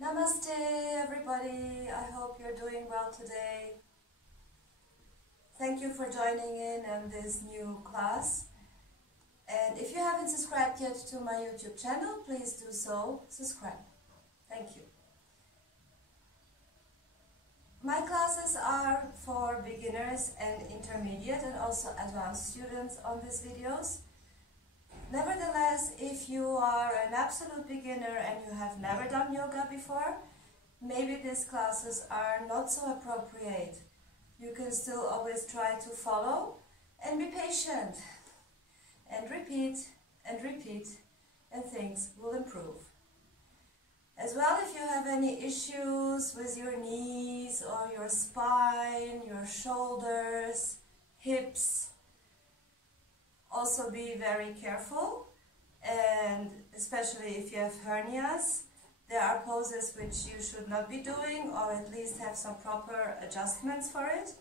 Namaste everybody, I hope you're doing well today. Thank you for joining in on this new class. And if you haven't subscribed yet to my YouTube channel, please do so, subscribe. Thank you. My classes are for beginners and intermediate and also advanced students on these videos. Nevertheless, if you are an absolute beginner and you have never done yoga before, maybe these classes are not so appropriate. You can still always try to follow and be patient and repeat and things will improve. As well, if you have any issues with your knees or your spine, your shoulders, hips, also be very careful, and especially if you have hernias, there are poses which you should not be doing, or at least have some proper adjustments for it.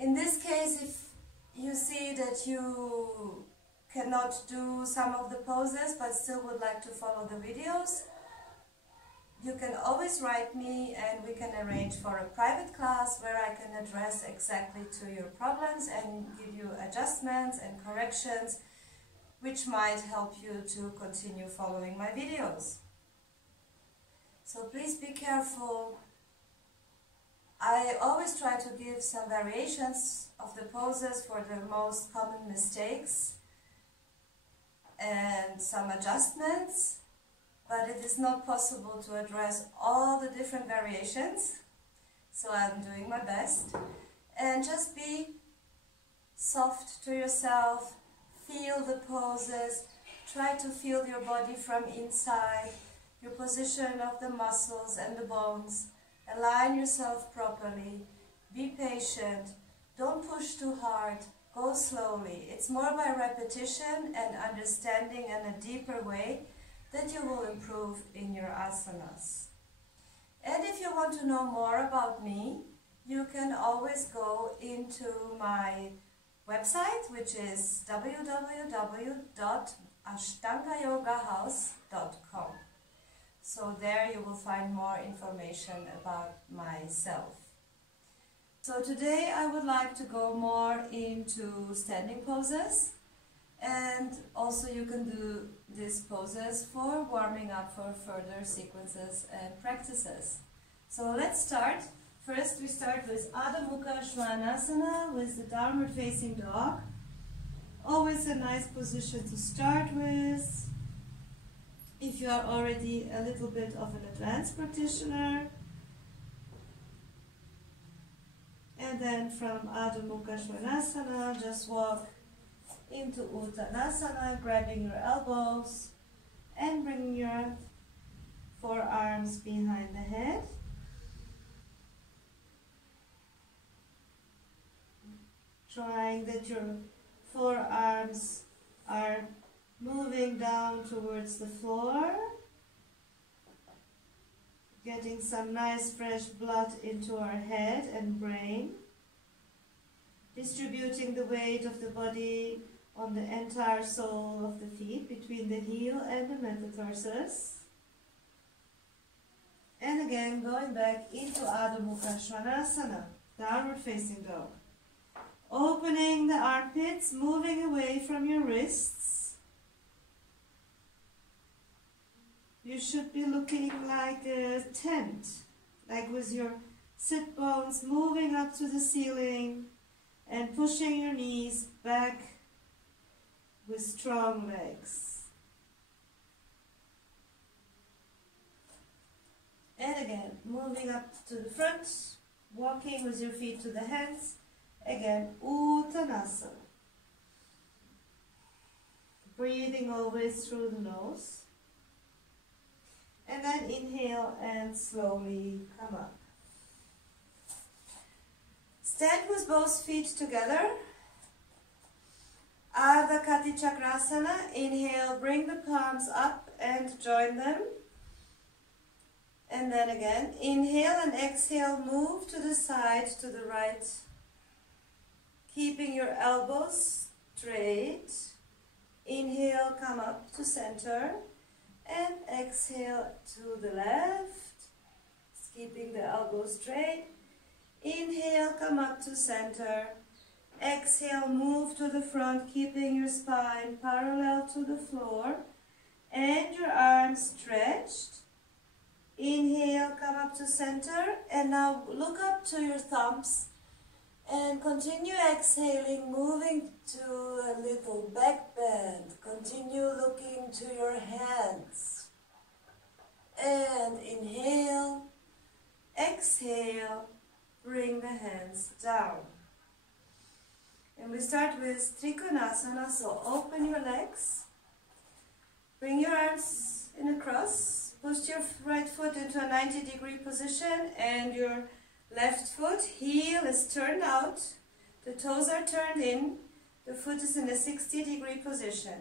In this case, if you see that you cannot do some of the poses but still would like to follow the videos, you can always write me and we can arrange for a private class where I can address exactly to your problems and give you adjustments and corrections which might help you to continue following my videos. So please be careful. I always try to give some variations of the poses for the most common mistakes and some adjustments. But it is not possible to address all the different variations, so I'm doing my best. And just be soft to yourself, feel the poses, try to feel your body from inside, your position of the muscles and the bones, align yourself properly, be patient, don't push too hard, go slowly. It's more by repetition and understanding in a deeper way that you will improve in your asanas. And if you want to know more about me, you can always go into my website, which is www.ashtangayogahouse.com. So there you will find more information about myself. So today I would like to go more into standing poses. And also you can do these poses for warming up for further sequences and practices. So let's start. First we start with Adho Mukha Svanasana with the downward facing dog. Always a nice position to start with. If you are already a little bit of an advanced practitioner. And then from Adho Mukha Svanasana, just walk into Uttanasana, grabbing your elbows and bringing your forearms behind the head. Trying that your forearms are moving down towards the floor. Getting some nice fresh blood into our head and brain. Distributing the weight of the body on the entire sole of the feet, between the heel and the metatarsus. And again, going back into Adho Mukha Svanasana, downward facing dog. Opening the armpits, moving away from your wrists. You should be looking like a tent, like with your sit bones moving up to the ceiling and pushing your knees back with strong legs. And again, moving up to the front, walking with your feet to the hands. Again, Uttanasana. Breathing always through the nose. And then inhale and slowly come up. Stand with both feet together. Ardha Chakrasana. Inhale, bring the palms up and join them. And then again, inhale and exhale, move to the side, to the right. Keeping your elbows straight. Inhale, come up to center. And exhale to the left, keeping the elbows straight. Inhale, come up to center. Exhale, move to the front, keeping your spine parallel to the floor and your arms stretched. Inhale, come up to center, and now look up to your thumbs and continue exhaling, moving to a little back bend. Continue looking to your hands. And inhale, exhale, bring the hands down. And we start with Trikonasana, so open your legs, bring your arms in a cross, push your right foot into a 90-degree position and your left foot, heel is turned out, the toes are turned in, the foot is in a 60-degree position.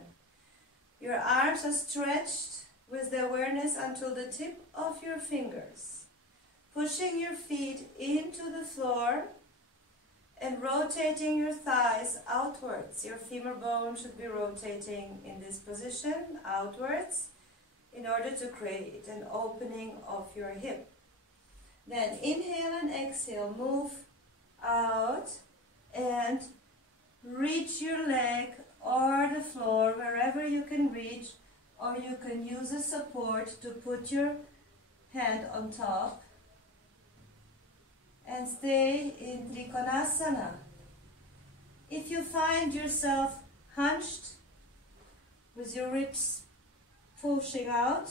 Your arms are stretched with the awareness until the tip of your fingers, pushing your feet into the floor and rotating your thighs outwards. Your femur bone should be rotating in this position outwards in order to create an opening of your hip. Then inhale and exhale, move out and reach your leg or the floor wherever you can reach, or you can use a support to put your hand on top and stay in Trikonasana. If you find yourself hunched with your ribs pushing out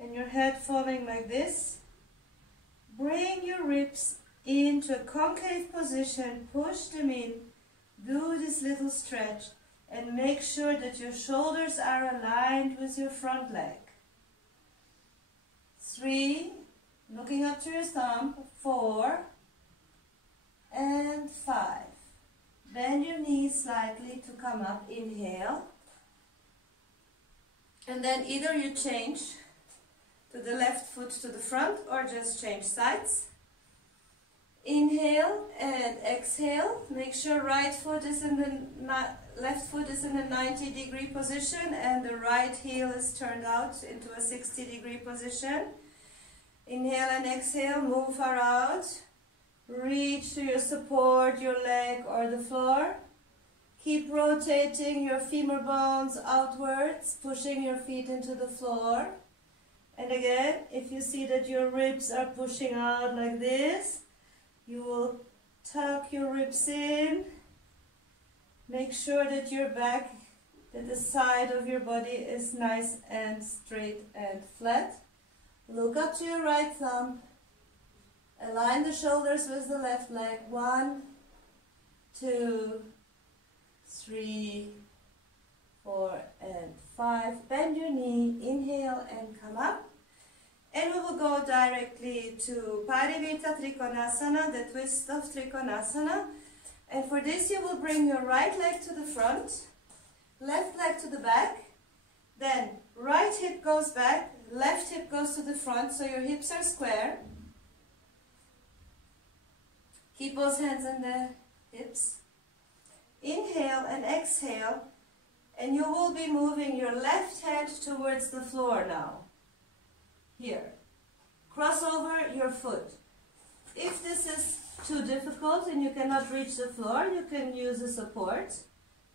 and your head falling like this, bring your ribs into a concave position, push them in, do this little stretch and make sure that your shoulders are aligned with your front leg. 3, looking up to your thumb, 4 and 5. Bend your knees slightly to come up, inhale. And then either you change to the left foot to the front or just change sides. Inhale and exhale. Make sure right foot is in the left foot is in a 90-degree position and the right heel is turned out into a 60-degree position. Inhale and exhale, move far out. Reach to your support, your leg or the floor. Keep rotating your femur bones outwards, pushing your feet into the floor. And again, if you see that your ribs are pushing out like this, you will tuck your ribs in. Make sure that your back, that the side of your body is nice and straight and flat. Look up to your right thumb. Align the shoulders with the left leg. 1, 2, 3, 4, and 5. Bend your knee, inhale and come up. And we will go directly to Parivita Trikonasana, the twist of Trikonasana. And for this you will bring your right leg to the front, left leg to the back, then right hip goes back, left hip goes to the front, so your hips are square. Keep both hands on the hips. Inhale and exhale, and you will be moving your left hand towards the floor now. Here. Cross over your foot. If this is too difficult and you cannot reach the floor, you can use a support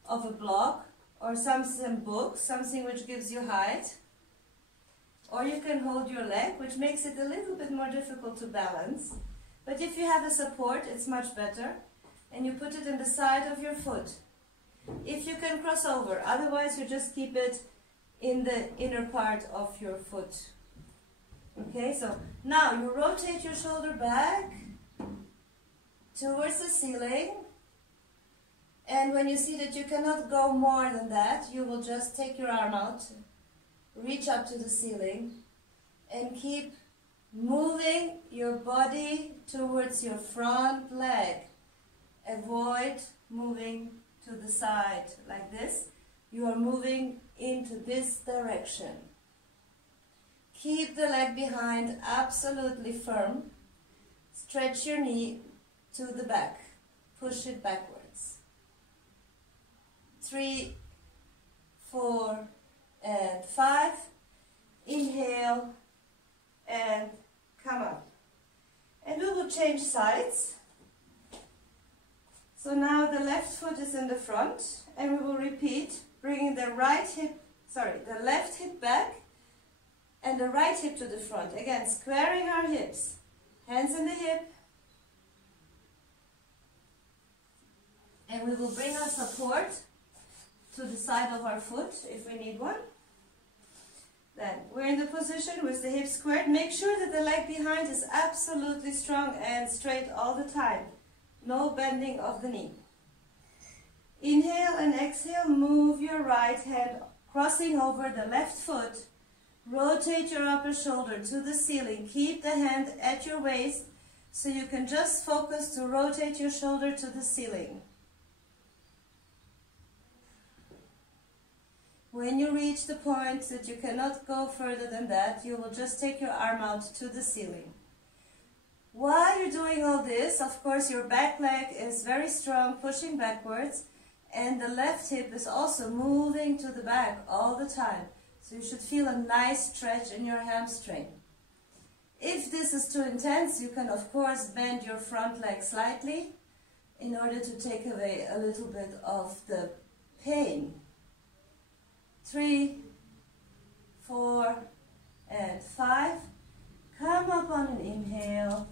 of a block or some book, something which gives you height. Or you can hold your leg, which makes it a little bit more difficult to balance. But if you have a support, it's much better. And you put it in the side of your foot. If you can cross over, otherwise you just keep it in the inner part of your foot. Okay, so now you rotate your shoulder back towards the ceiling. And when you see that you cannot go more than that, you will just take your arm out, reach up to the ceiling, and keep moving your body towards your front leg. Avoid moving to the side like this. You are moving into this direction. Keep the leg behind absolutely firm. Stretch your knee to the back. Push it backwards. 3, 4, and 5. inhale, and come up. And we will change sides. So now the left foot is in the front, and we will repeat, bringing the left hip back and the right hip to the front. Again, squaring our hips, hands in the hip, and we will bring our support to the side of our foot if we need one. Then we're in the position with the hips squared. Make sure that the leg behind is absolutely strong and straight all the time. No bending of the knee. Inhale and exhale, move your right hand crossing over the left foot. Rotate your upper shoulder to the ceiling. Keep the hand at your waist so you can just focus to rotate your shoulder to the ceiling. When you reach the point that you cannot go further than that, you will just take your arm out to the ceiling. While you're doing all this, of course, your back leg is very strong, pushing backwards, and the left hip is also moving to the back all the time. So you should feel a nice stretch in your hamstring. If this is too intense, you can, of course, bend your front leg slightly in order to take away a little bit of the pain. 3, 4, and 5. Come up on an inhale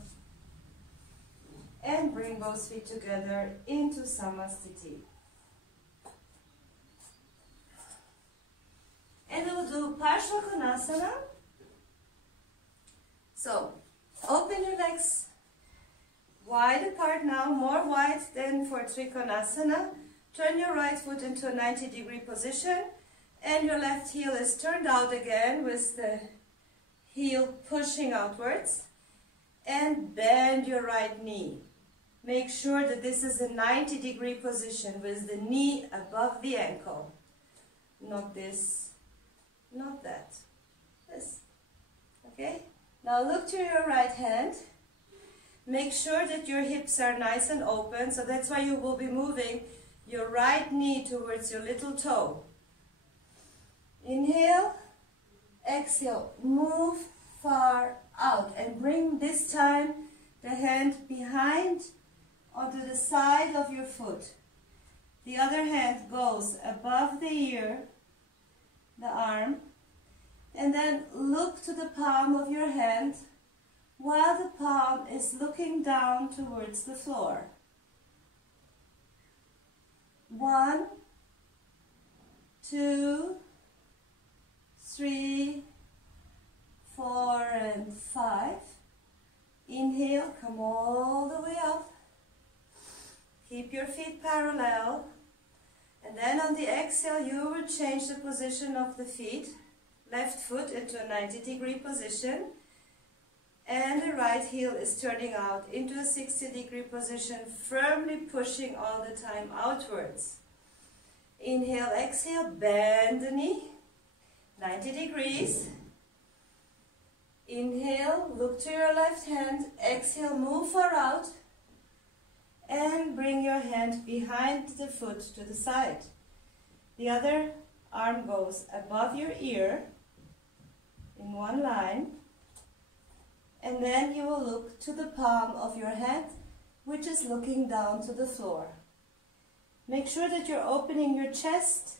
and bring both feet together into Samasthiti. And we'll do Paschimottanasana. So, open your legs wide apart now, more wide than for Trikonasana. Turn your right foot into a 90-degree position, and your left heel is turned out again with the heel pushing outwards. And bend your right knee. Make sure that this is a 90-degree position with the knee above the ankle. Not this, not that. This. Okay? Now look to your right hand. Make sure that your hips are nice and open, so that's why you will be moving your right knee towards your little toe. Inhale, exhale, move far out, and bring this time the hand behind onto the side of your foot. The other hand goes above the ear, the arm, and then look to the palm of your hand while the palm is looking down towards the floor. 1, 2, 3, 4, and 5. Inhale, come all the way up. Keep your feet parallel. And then on the exhale, you will change the position of the feet. Left foot into a 90-degree position. And the right heel is turning out into a 60-degree position, firmly pushing all the time outwards. Inhale, exhale, bend the knee. 90 degrees. Inhale, look to your left hand. Exhale, move far out. And bring your hand behind the foot to the side. The other arm goes above your ear in one line. And then you will look to the palm of your hand, which is looking down to the floor. Make sure that you're opening your chest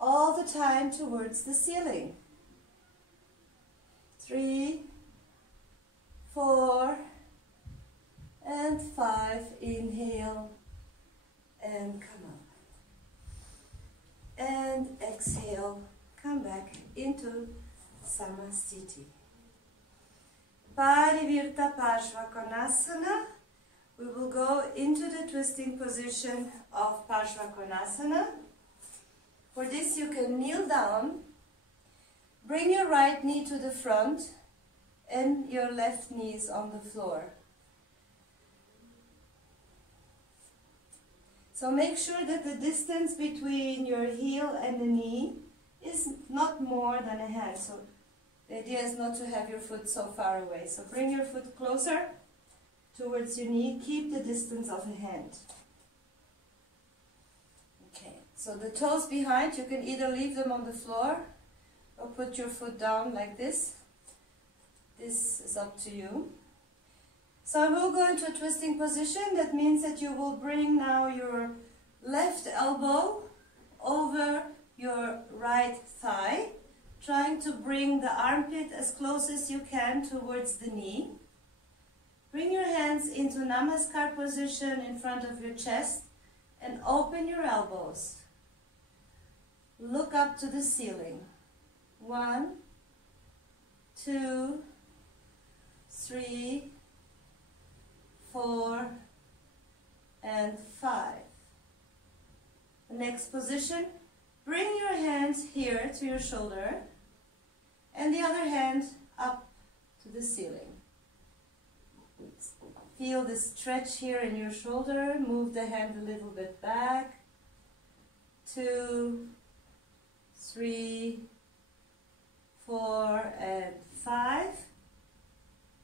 all the time towards the ceiling. 3, 4, and 5. Inhale and come up. And exhale, come back into Samasthiti. Parivirta Paschimottanasana. We will go into the twisting position of Paschimottanasana. For this you can kneel down, bring your right knee to the front and your left knee is on the floor. So make sure that the distance between your heel and the knee is not more than a hand. So the idea is not to have your foot so far away. So bring your foot closer towards your knee. Keep the distance of a hand. Okay, so the toes behind, you can either leave them on the floor or put your foot down like this. This is up to you. So I will go into a twisting position. That means that you will bring now your left elbow over your right thigh, trying to bring the armpit as close as you can towards the knee. Bring your hands into Namaskar position in front of your chest and open your elbows. Look up to the ceiling. 1, 2, 3, 4, and 5. The next position, bring your hands here to your shoulder and the other hand up to the ceiling. Feel the stretch here in your shoulder. Move the hand a little bit back. 2, 3, 4, and 5.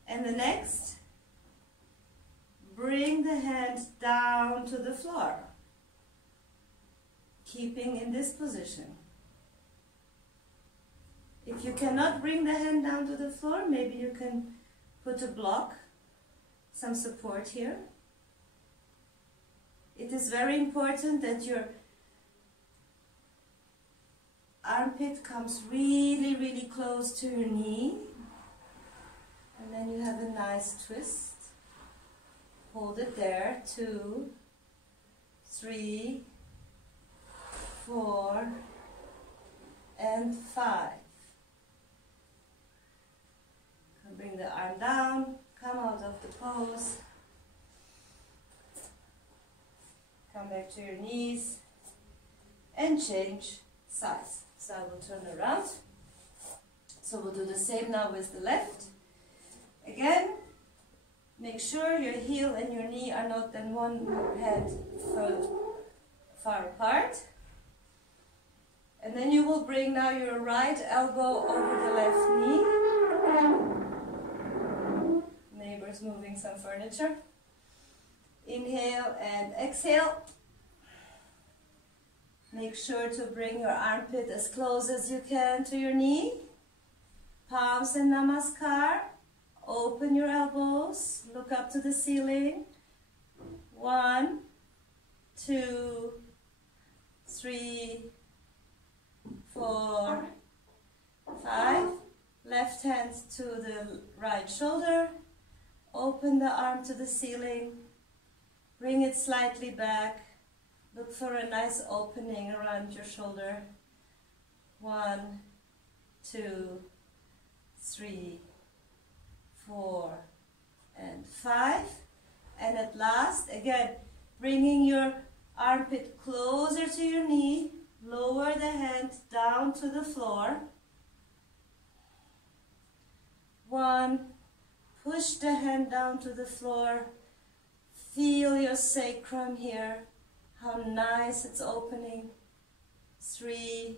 And the next, bring the hand down to the floor, keeping in this position. If you cannot bring the hand down to the floor, maybe you can put a block, some support here. It is very important that your armpit comes really, really close to your knee. And then you have a nice twist. Hold it there. 2, 3, 4, and 5. Bring the arm down. Come out of the pose. Come back to your knees and change sides. So I will turn around. So we'll do the same now with the left. Again, make sure your heel and your knee are not than one head far apart. And then you will bring now your right elbow over the left knee. Neighbors moving some furniture. Inhale and exhale. Make sure to bring your armpit as close as you can to your knee. Palms in Namaskar. Open your elbows. Look up to the ceiling. 1, 2, 3, 4, 5. Left hand to the right shoulder. Open the arm to the ceiling. Bring it slightly back. Look for a nice opening around your shoulder. 1, 2, 3, 4, and 5. And at last, again, bringing your armpit closer to your knee. Lower the hand down to the floor. 1. Push the hand down to the floor. Feel your sacrum here. How nice it's opening. 3,